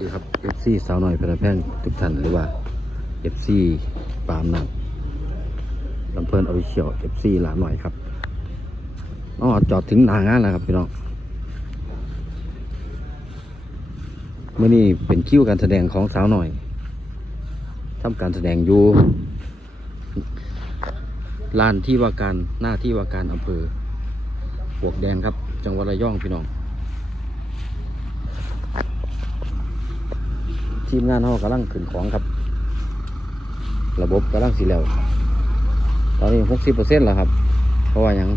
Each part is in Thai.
ดีครับ FC สาวหน่อยเพลินแพงทุกท่านหรือว่า FC ปามนักลำเพลินออฟิเชียล FC หลานหน่อยครับอ๋อจอดถึงหนางานแล้วครับพี่น้องเมื่อนี้เป็นคิวการแสดงของสาวหน่อยทำการแสดงอยู่ลานที่ว่าการหน้าที่ว่าการอำเภอปวกแดงครับ จังหวัดระยองพี่น้อง ทีมงานเขากำลังขึ้นของครับ ระบบกำลังสีแล้ว ตอนนี้หกสิบเปอร์เซ็นต์แล้วครับ เพราะว่าหยัง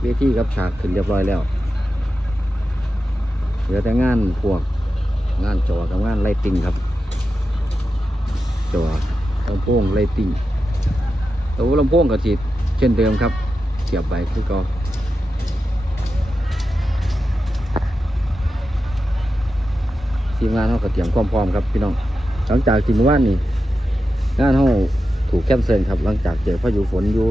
เวทีกับฉากขึ้นเรียบร้อยแล้ว เหลือแต่งานพวกงานจอกับงานไลติงครับ จอลำโพงไลติงตัวลำโพงกับจีเช่นเดิมครับเสียบไปคือก็ ทีมงานเขาก็เตรียมความพร้อมครับพี่น้อง หลังจากที่เมื่อวานนี้งานเขาถูกแคนเซิลครับ หลังจากเจอพายุฝนอยู่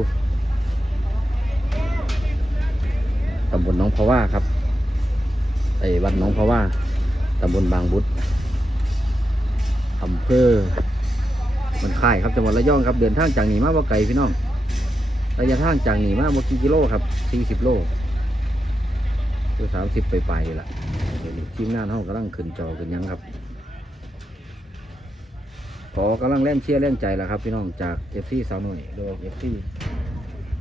ตำบลน้องพะว่าครับไอ้วัดน้องพะว่าตำบลบางบุตรอำเภอมันค่ายครับจังหวัดระยองครับ เดินทางจากนี่มาว่าไกลพี่น้องระยะทางจากนี่มาเมื่กี่กิโลครับสี่สิบโลคือสามสิบไปไปละ ทีมงานเขากำลังขึ้นจอขึ้นยังครับ ขอกำลังแล่นเชียร์แล่นใจแล้วครับ พี่น้องจากเอฟซีสาวหน่อยโดยเอฟซี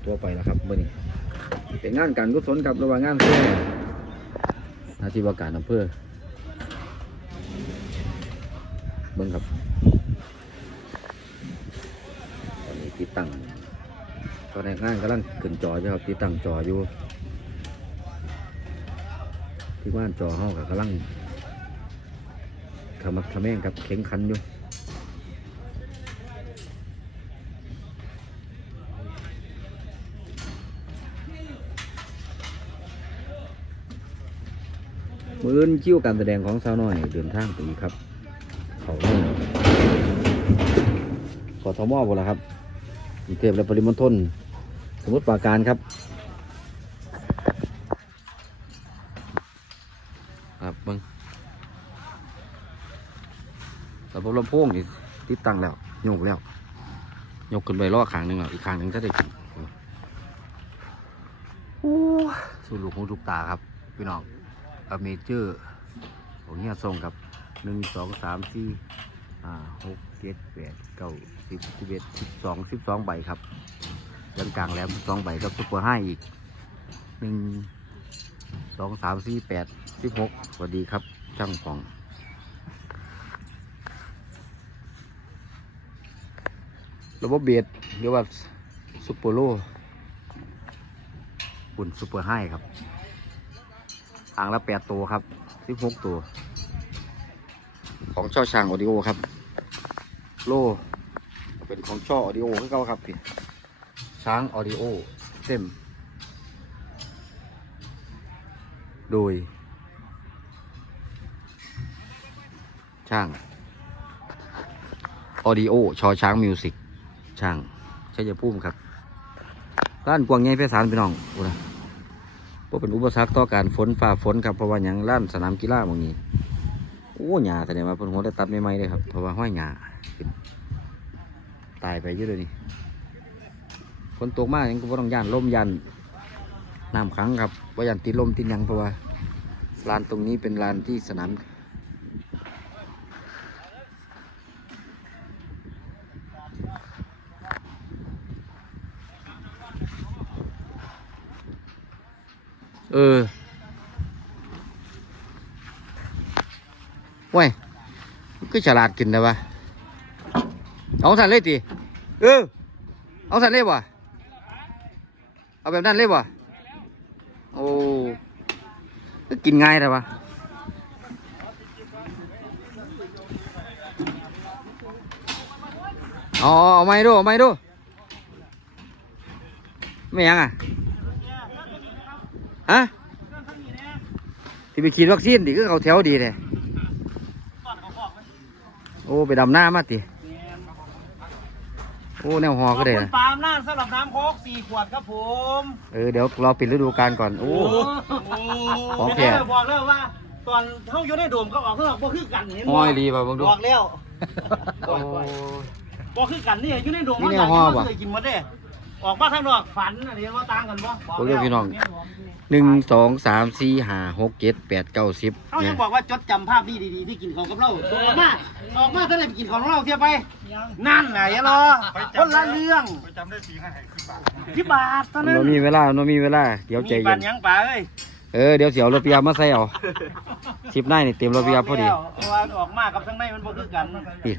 ตัวไปแล้วครับเมื่อนี้เป็นงานการกุศลครับระหว่างงานเพื่อนาทีว่าการอำเภอเบิ้งครับตอนนี้ติดตั้งตอนนี้งานกำลังขึ้นจออยู่ครับติดตั้งจออยู่ ที่ว่านจอห้องกับกำลังขมักเขม้งกับเข็งขันอยู่มืออื่นคิวการแสดงของสาวน้อยเดินทางไปครับ เขาเรื่องกทมบ่ละครับกรุงเทพและปริมณฑลสมุทรปราการครับเบิ้งระบบ ลำโพงนี่ติดตั้งแล้วโยกแล้วยกขึ้นไปล้อขางหนึ่งแล้วอีกขางหนึ่งจะได้ขึ้นโอ้สูดลูกหูลูกตาครับ พี่น้องอเมเจอร์ของเฮียทรงครับหนึ่งสองสามสี่ห้าหกเจ็ดแปดเก้าสิบสิบเอ็ดสิบสองสิบสองใบครับยันกลางแหลมสองใบกับซุปเปอร์ไฮอีกหนึ่งสองสามสี่แปดสิบหกสวัสดีครับช่างของ ระบบเบียดเรียกว่าซุปเปอร์โลปุ่นซุปเปอร์ไฮครับ อ่างละแปดตัวครับสิบหกตัว ของช่อช่างออดิโอครับ โล เป็นของช่อออดิโอคือเก่าครับพี่ช้างออดิโอเต็มโดย ช่างออดิโอชอช้างมิวสิก ช่างชัยภูมิครับร้านกวางใหญ่เพชรสารพี่น้องโอ้นะพวกเป็นอุปสรรคต่อการฝนฝ่าฝนครับเพราะว่าอย่างร้านสนามกีฬาบางนี้โอ้หญ้าแสดงว่าเพิ่นหัวได้ตัดไม่ไหมเลยครับเพราะว่าห้อยหญ้าตายไปเยอะเลยนี่ฝนตกมากยังก็ต้องย่านลมยันน้ำขังครับว่ายันติดลมติดยังเพราะว่าลานตรงนี้เป็นลานที่สนาม เออว้ยก็ฉลาดกินนะวะเอาสันเลยตีเออเอาสันเลยวะเอาแบบนั้นเลยวะโอ้ก็กินง่ายแต่ว่าอ๋อเอาไม่ดูเอาไม่ดูไม่ยังอะ ฮะที่ไปฉีดวัคซีนดิก็เขาแถวดีเลยโอ้ไปดำหน้ามาติโอ้แนวหอขก็อบได้คุณนะปาล์มน่านสำหรับน้ำโค้กสี่ขวดครับผมเออเดี๋ยวรอปิดฤดูกาลก่อนโอ้ของแท้บอกเลยว่าตอนเขาอยู่ในโดมเขาออกข้างนอกบ่คือกันเห็นห้อยดีป่ะมึงดูบอกแล้วโอ้ยบ่คือกันนี่อยู่ในโดมนี่เขาแนอยาวกห่อให้บ่เขาเคยกินหมดเด้ ออกมาข้างนอกฝันอันนี้ว่าต่างกันบ่บกโอ้ยแล้วพี่น้อง หนึ่งสองสามสี่ห้าหกเจ็ดแปดเก้าสิบเขาเนี่ยัยงบอกว่าจดจำภาพดีดีๆที่กินของกับเราออกมาออกมาถ้าได้ไปกินของเราเทียบไป นั่นไงเหรอคนละเรื่องไปจำได้ปีห้าแห่งสิบบาทที่บาทตอนนั้นเรามีเวลาเรามีเวลา เดี๋ยวใจมีเย็ปันน ยังป่าเอ้ยเออ เดี๋ยวเสียวรถปิกอัพมาใส่เอาสิบนายนี่เต็มรถปิกอัพพอดีแล้วเพราะว่าออกมากับทั้งในมันบ่คือกัน นี่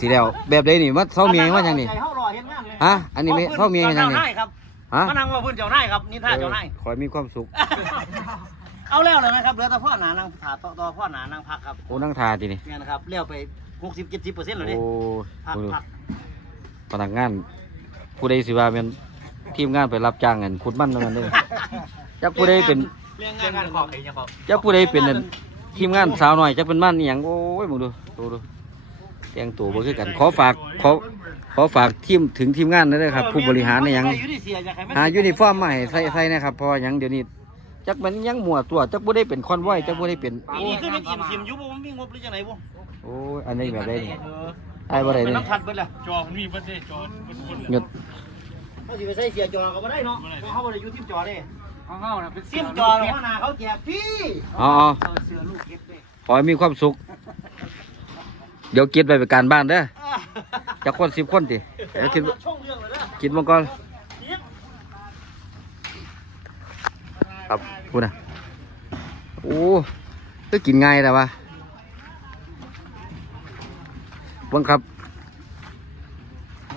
สีแล้วแบบใดนี่มาเศร้าเมียว่าอย่างนี้ใจเฮารอเฮ็ดงานเลยฮะอันนี้ไม่เศร้าเมียว่าอย่างนี้เจ้านายครับฮะมานั่งว่าเพิ่นเจ้านายครับนี่ท่าเจ้านายเออขอให้มีความสุข เอาแล้วเลยนะครับเหลือแต่พ่อหนานั่งถาต่อต่อพ่อหนานั่งพักครับโอ้นั่งทาทีนี่เนี่ยนะครับเลี้ยวไป60 70เปอร์เซ็นต์เลยดิโอ้พักดูพักพนักงาน ผู้ใดสิว่าเป็นทีมงานไปรับจ้างเงินขุดมันนั่นนั่นเลยจักผู้ใดเป็นเรื่องงานงานขอบเองยังขอบจักผู้ใดเป็นนั่นทีมงานสาวหน่อยจักเป็นมันอหย่างโอ้ยมึงดูดูดู แต่งตัวบ่คือกัน ขอฝากขอขอฝากทีมถึงทีมงานนั่นเลยครับ ผู้บริหารในหยังอยู่ที่เสียอยากให้มันหายูนิฟอร์มมาให้ใส่ใส่นะครับเพอหยังเดี๋ยวนี้จักมันยังมั่วตัวจักบ่ได้เป็นคอนไว้จักบ่ได้เป็นปีนี้คือเป็นอิ่มซิมอยู่บ่มันมีงบหรือจังไหนบ่โอ้ยอันนี้แบบใดนี่ไอ้บ่ได้เป็นนี่น้ำทัดเบิดล่ะจอมันมีประเทศจอมันคนหยุดเขาสิไปใส่เสียจอก็บ่ได้เนาะเพราะเขาบ่ได้อยู่ทีมจอเด้ของเขาน่ะเป็นทีมจอหัวหน้าเขาแจกฟรีอ๋ออ๋อเสือลูกเก็บเด้ขอให้มีความสุข เดี๋ยวกินไปเป็นการบ้านเด้อจักคนสิบคนติเดี๋ยวกินช่องเรื่องเลยเด้อกินมาก่อนยิบครับพูดนะโอ้ก็กินง่ายแต่ว่าบังครับ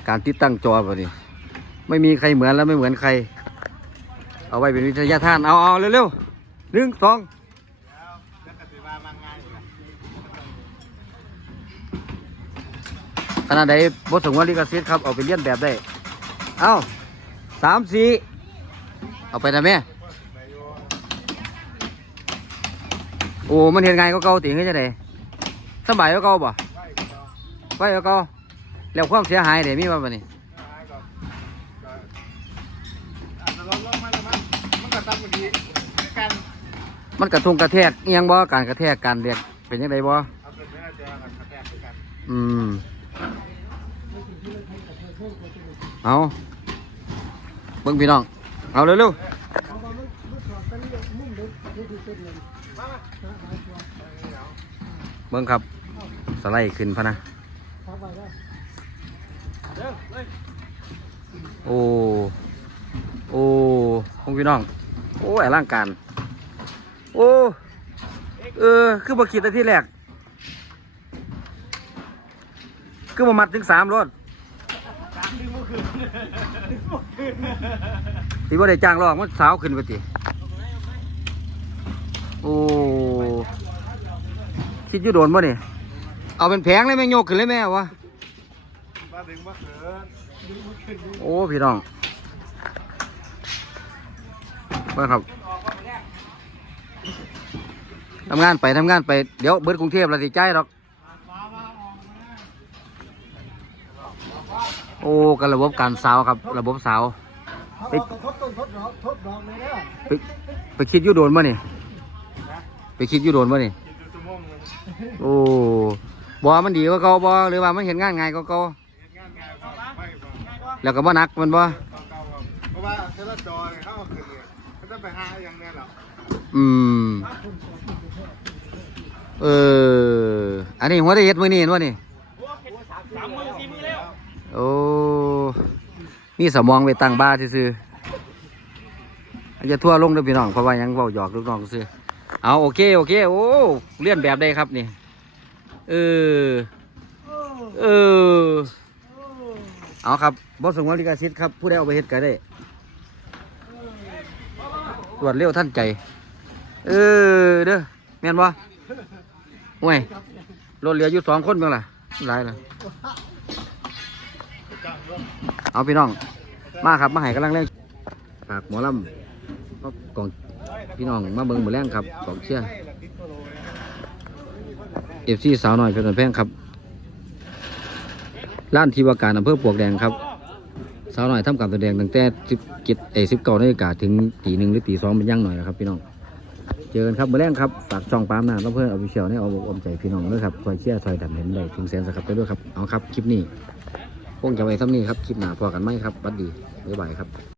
การติดตั้งจอแบบนี้ ไม่มีใครเหมือนและไม่เหมือนใคร เอาไว้เป็นวิทยาทาน เอาเอาเร็วๆหนึ่งสอง ขนาดใดบทสงวนลิขสิทธิ์ครับเอาไปเลียนแบบได้ เอาสามสี่เอาไปนะแม่ โอ้ มันเห็นไงก็เก่าติงก็จะได้สบายก็เก่าบ่ไว้ก็เก่าแล้วความเสียหายเดี๋ยวมีว่าบ่นี่เราลงมาแล้วมันมันก็ตั้งดีกันมันกระทงกระแทกเอียงบ่การกระแทกการเรียกเป็นยังไงบ่เอาเป็นไม่น่าจะกระแทกกัน อืม เอาเบิ่งพี่น้อง เอาเร็วๆเบิ่งครับ สไลด์ขึ้นพะนะ โอ้ โอ้พงพี่น้อง โอ้ยร่างการ โอ้ เออ คือบ่คิดแต่ที่แรก คือบ่มัดถึงสามรถ ที่บ่าได้จ้างลอกมันสาวขึ้นไปติโอ้คิดอยู่โดนบ่นี่เอาเป็นแผงเลยแม่งโยกขึ้นเลยแม่วะมาถึงมาเขินโอ้พี่น้องเบิ่งครับทำงานไปทำงานไปเดี๋ยวเบิร์ดกรุงเทพแล้วสิจ่ายหรอก โอ้กันระบบการเสาครับ ระบบเสาไปทบต้นทบดอกทบดอกเลยไปไปคิดยู่โดนบ่นี่ไปคิดยู่โดนบ่นี่ยโอ้บ่ว่ามันดีกว่าเก่าบ่หรือว่ามันเห็นงานง่ายกว่าเก่าแล้วก็บ่นักมันบ่เพราะว่าเทเลจอเนี่ยเข้ามาคืนเนี่ยมันจะไปหาอย่างเนี้ยหรออืม เออ อันนี้หัวได้เฮ็ดมื้อนี้เห็นบ่นี่ โอ้นี่สมองไปตั้งบ้าซื่อๆอจะทั่วลงด้อพี่น้องเพราะว่ายังเว้าหยอกลูกน้องซื่อเอาโอเคโอเคโอ้เลียนแบบได้ครับนี่เออเออเอาครับบอสสงวนลิขสิทธิ์ครับผู้ใดเอาไปเฮ็ดก็ได้ตรวจเร็วท่านใจ เออเด้อแม่นบ่ห่วยรถเหลืออยู่สองคนเพียงล่หลายล่ะ เอาพี่น้อง มาครับมาหายกำลังแรงฝากหมอลำก็กองพี่น้องมาเบิ้งหมดแรงครับกองเชียร์เอฟซีสาวหน่อยเป็นแพงครับล้านทีวาการอำเภอปวกแดงครับสาวหน่อยทำการแสดงตั้งแต่สิบเจ็ดเอสิบเก้านาฬิกาถึงตีหนึ่งหรือตีสองเป็นย่างหน่อยนะครับ พี่น้องเจอกันครับเมื่อแรงครับฝากช่องปามหน้าเพื่อนเอาไปเชียวให้เอาอกอมใจพี่น้องด้วยครับคอยเชียร์คอยดันเห็นได้ถึงแสนสักครับไปด้วยครับเอาครับคลิปนี้ คงจะไว้ซ้นี้ครับ คลิปหน้าพอกันไหมครับบัดดีบ๊ายบายครับ